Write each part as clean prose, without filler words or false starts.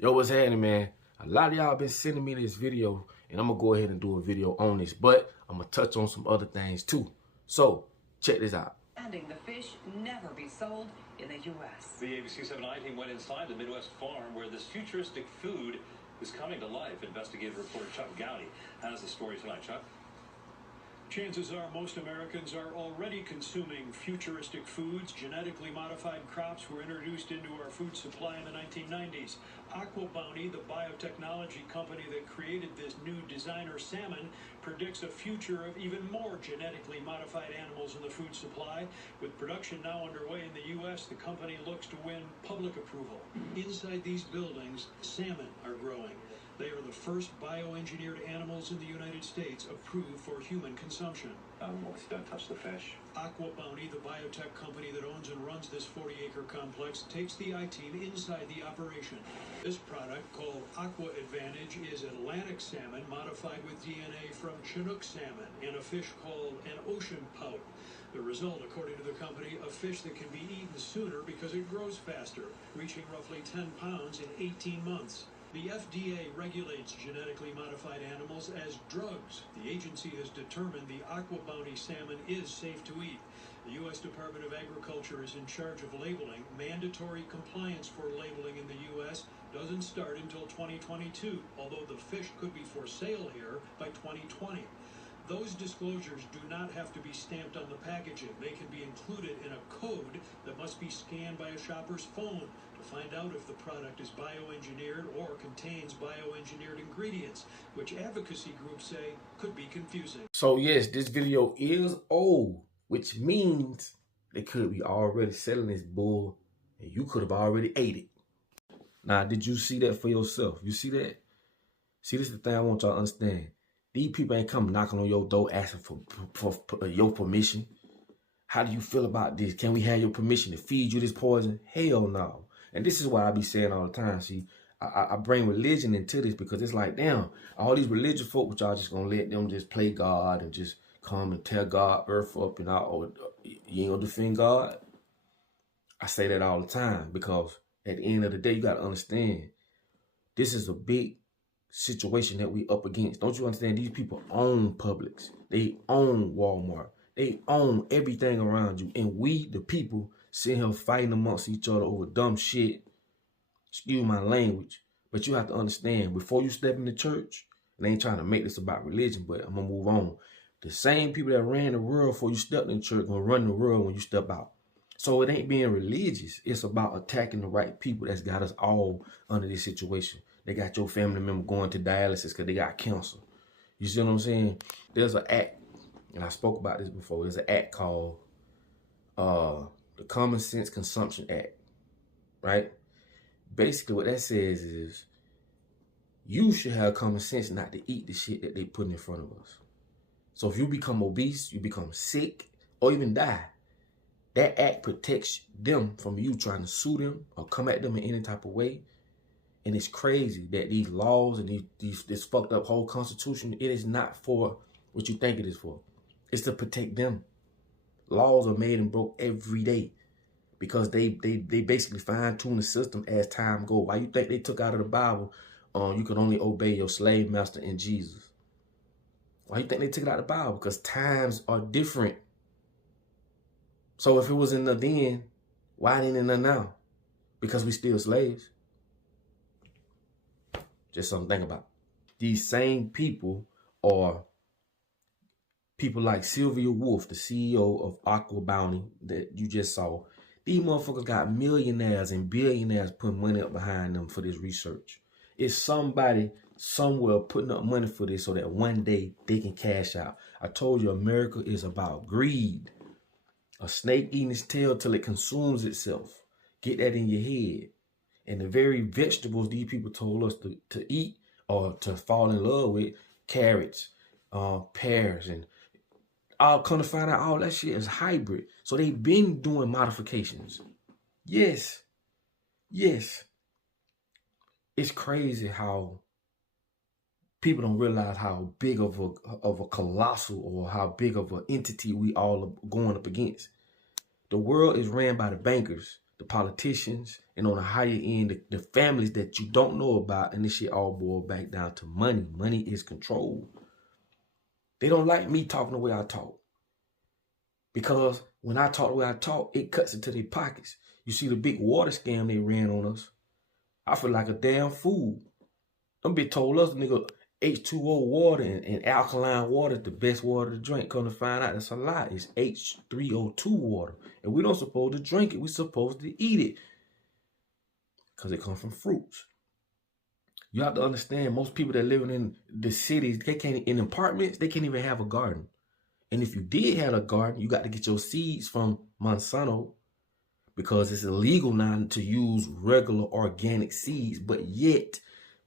Yo, what's happening, man? A lot of y'all been sending me this video, and I'm gonna go ahead and do a video on this, but I'm gonna touch on some other things too. So, check this out. The fish never be sold in the U.S. The ABC 7 team went inside the Midwest farm where this futuristic food is coming to life. Investigative reporter Chuck Gowdy has the story tonight. Chuck? Chances are most Americans are already consuming futuristic foods. Genetically modified crops were introduced into our food supply in the 1990s. Aqua Bounty, the biotechnology company that created this new designer salmon, predicts a future of even more genetically modified animals in the food supply. With production now underway in the U.S., the company looks to win public approval. Inside these buildings, salmon are growing. They are the first bioengineered animals in the United States approved for human consumption. Don't touch the fish. Aqua Bounty, the biotech company that owns and runs this 40-acre complex, takes the I-team inside the operation. This product, called Aqua Advantage, is Atlantic salmon modified with DNA from Chinook salmon and a fish called an ocean pout. The result, according to the company, a fish that can be eaten sooner because it grows faster, reaching roughly 10 pounds in 18 months. The FDA regulates genetically modified animals as drugs. The agency has determined the Aqua Bounty salmon is safe to eat. The U.S. Department of Agriculture is in charge of labeling. Mandatory compliance for labeling in the U.S. doesn't start until 2022, although the fish could be for sale here by 2020. Those disclosures do not have to be stamped on the packaging. They can be included in a code that must be scanned by a shopper's phone to find out if the product is bioengineered or contains bioengineered ingredients, which advocacy groups say could be confusing. So yes, this video is old, which means they could be already selling this bull, and you could have already ate it. Now, did you see that for yourself? You see that? See, this is the thing I want y'all to understand. These people ain't come knocking on your door asking for your permission. How do you feel about this? Can we have your permission to feed you this poison? Hell no. And this is why I be saying all the time. See, I bring religion into this because it's like, damn, all these religious folk, which y'all just gonna let them just play God and just come and tear God earth up and all, or you ain't gonna defend God. I say that all the time because at the end of the day, you gotta understand, this is a big situation that we up against. Don't you understand? These people own Publix. They own Walmart. They own everything around you. And we, the people, sitting here fighting amongst each other over dumb shit. Excuse my language. But you have to understand, before you step in the church, and I ain't trying to make this about religion, but I'm going to move on. The same people that ran the world before you stepped in the church will run the world when you step out. So it ain't being religious. It's about attacking the right people that's got us all under this situation. They got your family member going to dialysis because they got cancer. You see what I'm saying? There's an act, and I spoke about this before. There's an act called the Common Sense Consumption Act, right? Basically what that says is you should have common sense not to eat the shit that they put in front of us. So if you become obese, you become sick, or even die, that act protects them from you trying to sue them or come at them in any type of way. And it's crazy that these laws and this fucked up whole constitution, it is not for what you think it is for. It's to protect them. Laws are made and broke every day because they basically fine-tune the system as time goes. Why you think they took out of the Bible, you can only obey your slave master and Jesus? Why you think they took it out of the Bible? Because times are different. So if it was in the then, why ain't it in the now? Because we still slaves. Just something to think about. These same people are people like Sylvia Wolf, the CEO of Aqua Bounty that you just saw. These motherfuckers got millionaires and billionaires putting money up behind them for this research. It's somebody somewhere putting up money for this so that one day they can cash out. I told you America is about greed. A snake eating its tail till it consumes itself. Get that in your head. And the very vegetables these people told us to eat or to fall in love with, carrots, pears, and I'll come to find out all that shit is hybrid. So they've been doing modifications. Yes. Yes. It's crazy how people don't realize how big of a colossal or how big of an entity we all are going up against. The world is ran by the bankers. the politicians, and on the higher end, the families that you don't know about, and this shit all boils back down to money. Money is control. They don't like me talking the way I talk. Because when I talk the way I talk, it cuts into their pockets. You see the big water scam they ran on us. I feel like a damn fool. Them bitch told us, nigga, H2O water and alkaline water is the best water to drink. Come to find out, that's a lie. It's H3O2 water. And we don't supposed to drink it. We supposed to eat it. Because it comes from fruits. You have to understand, most people that living in the cities, they can't, in apartments, they can't even have a garden. And if you did have a garden, you got to get your seeds from Monsanto, because it's illegal now to use regular organic seeds. But yet,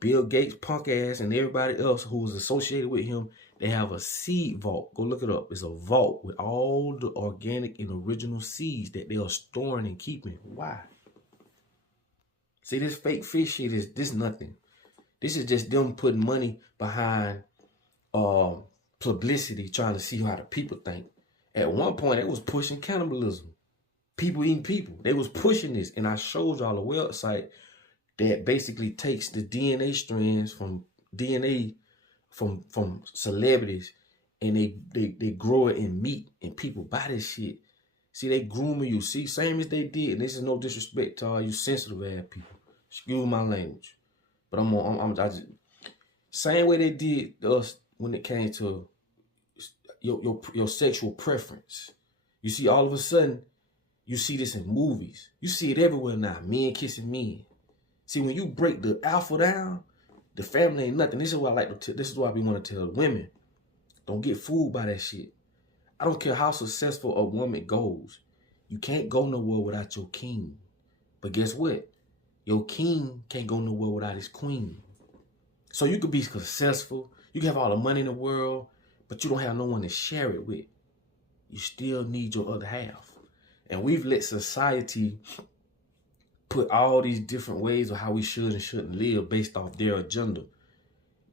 Bill Gates, punk ass, and everybody else who was associated with him, they have a seed vault. Go look it up. It's a vault with all the organic and original seeds that they are storing and keeping. Why? See, this fake fish shit is this nothing. This is just them putting money behind publicity, trying to see how the people think. At one point, it was pushing cannibalism. People eating people. They was pushing this. And I showed y'all a website that basically takes the DNA strands from DNA from celebrities, and they grow it in meat, and people buy this shit. See, they grooming you. See, same as they did. And this is no disrespect to all you sensitive ass people. Excuse my language. But I just same way they did us when it came to your sexual preference. You see, all of a sudden, you see this in movies. You see it everywhere now. Men kissing men. See, when you break the alpha down, the family ain't nothing. This is what I like to. This is why we want to tell women: don't get fooled by that shit. I don't care how successful a woman goes. You can't go nowhere without your king. But guess what? Your king can't go nowhere without his queen. So you could be successful. You can have all the money in the world, but you don't have no one to share it with. You still need your other half. And we've let society put all these different ways of how we should and shouldn't live based off their agenda.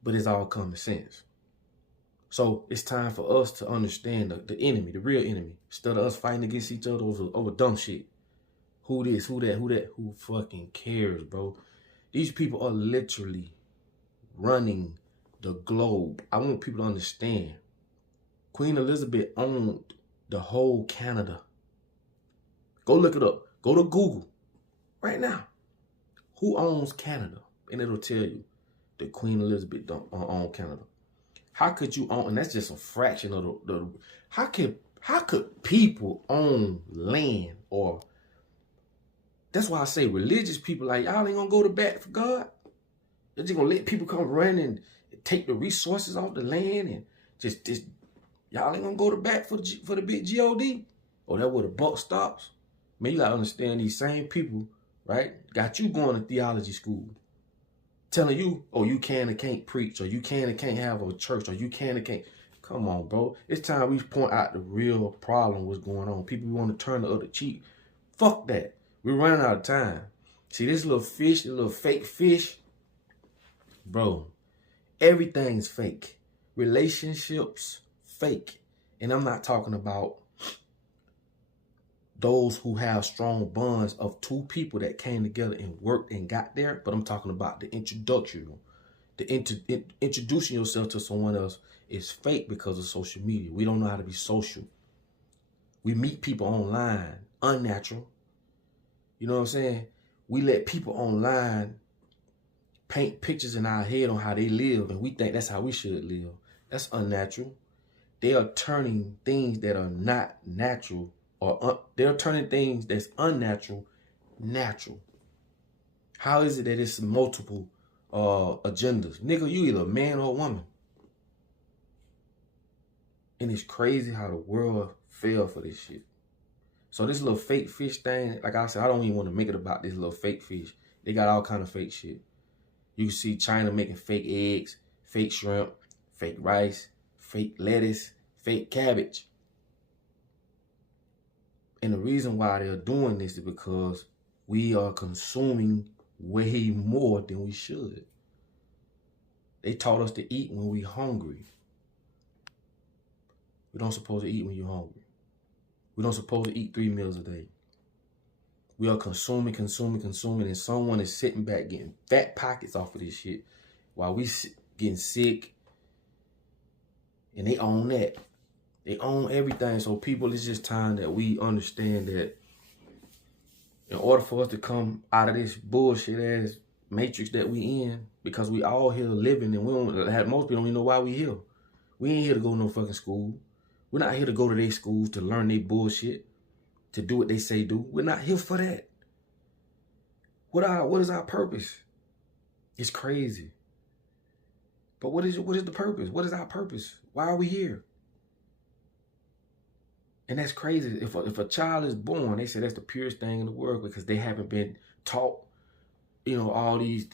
But it's all common sense. So it's time for us to understand the enemy, the real enemy. Instead of us fighting against each other over dumb shit. Who this, who that, who fucking cares, bro? These people are literally running the globe. I want people to understand. Queen Elizabeth owned the whole Canada. Go look it up. Go to Google right now. Who owns Canada? And it'll tell you that Queen Elizabeth don't own Canada. How could you own, and that's just a fraction of the how could people own land? Or that's why I say religious people, like, y'all ain't gonna go to bat for God. They're just gonna let people come run and take the resources off the land, and just y'all ain't gonna go to bat for the big God. Or that where the buck stops. Man, you gotta understand, these same people, right, got you going to theology school, telling you, oh, you can and can't preach, or you can and can't have a church, or you can and can't. Come on, bro. It's time we point out the real problem, what's going on. People want to turn the other cheek. Fuck that. We're running out of time. See, this little fish, this little fake fish, bro, everything's fake. Relationships, fake. And I'm not talking about those who have strong bonds of two people that came together and worked and got there, but I'm talking about the introduction. Introducing yourself to someone else is fake because of social media. We don't know how to be social. We meet people online, unnatural. You know what I'm saying? We let people online paint pictures in our head on how they live, and we think that's how we should live. That's unnatural. They are turning things that are not natural, or they're turning things that's unnatural, natural. How is it that it's multiple agendas? Nigga, you either a man or a woman. And it's crazy how the world fell for this shit. So this little fake fish thing, like I said, I don't even want to make it about this little fake fish. They got all kind of fake shit. You can see China making fake eggs, fake shrimp, fake rice, fake lettuce, fake cabbage. And the reason why they're doing this is because we are consuming way more than we should. They taught us to eat when we're hungry. We don't supposed to eat when you're hungry. We don't supposed to eat 3 meals a day. We are consuming, and someone is sitting back getting fat pockets off of this shit while we getting sick, and they own that. They own everything. So people, it's just time that we understand that in order for us to come out of this bullshit ass matrix that we in, because we all here living, and we don't have, most people don't even know why we here. We ain't here to go to no fucking school. We're not here to go to their schools to learn their bullshit, to do what they say do. We're not here for that. What is our purpose? It's crazy. But what is the purpose? What is our purpose? Why are we here? And that's crazy. If a child is born, they say that's the purest thing in the world because they haven't been taught, all these,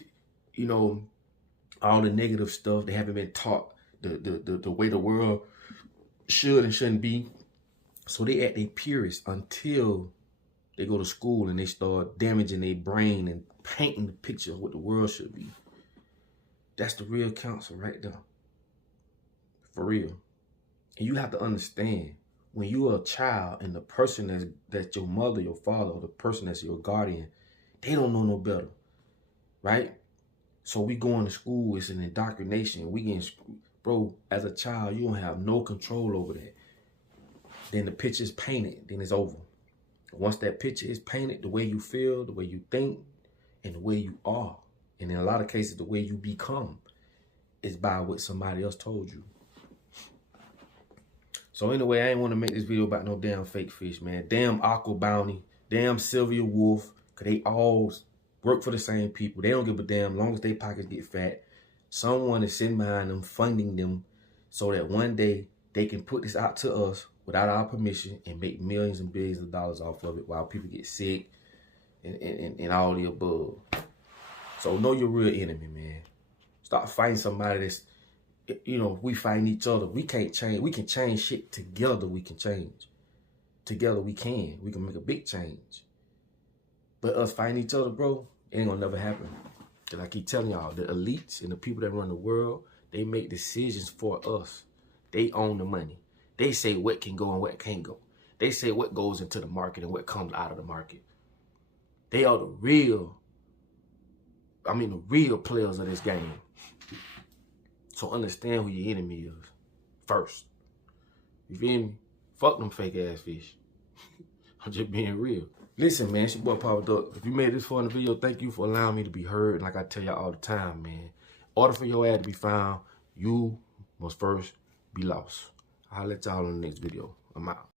all the negative stuff. They haven't been taught the way the world should and shouldn't be. So they at their purest until they go to school and they start damaging their brain and painting the picture of what the world should be. That's the real counsel right there. For real. And you have to understand, when you are a child and the person that's your mother, your father, or the person that's your guardian, they don't know no better, right? So we going to school, it's an indoctrination. We getting, bro, as a child, you don't have no control over that. Then the picture is painted, then it's over. Once that picture is painted, the way you feel, the way you think, and the way you are, and in a lot of cases, the way you become, is by what somebody else told you. So anyway, I ain't want to make this video about no damn fake fish, man. Damn Aqua Bounty, damn Sylvia Wolf, because they all work for the same people. They don't give a damn, long as their pockets get fat. Someone is sitting behind them, funding them, so that one day they can put this out to us without our permission and make millions and billions of dollars off of it while people get sick and all the above. So know your real enemy, man. Stop fighting somebody that's, we fighting each other. We can't change. We can change shit together. We can change. Together we can. We can make a big change. But us fighting each other, bro, it ain't gonna never happen. Cause I keep telling y'all, the elites and the people that run the world, they make decisions for us. They own the money. They say what can go and what can't go. They say what goes into the market and what comes out of the market. They are the real players of this game. So understand who your enemy is first. You feel me? Fuck them fake ass fish. I'm just being real. Listen, man, it's your boy Papa Duck. If you made this far in the video, thank you for allowing me to be heard. And like I tell y'all all the time, man, in order for your ad to be found, you must first be lost. I'll let y'all in the next video. I'm out.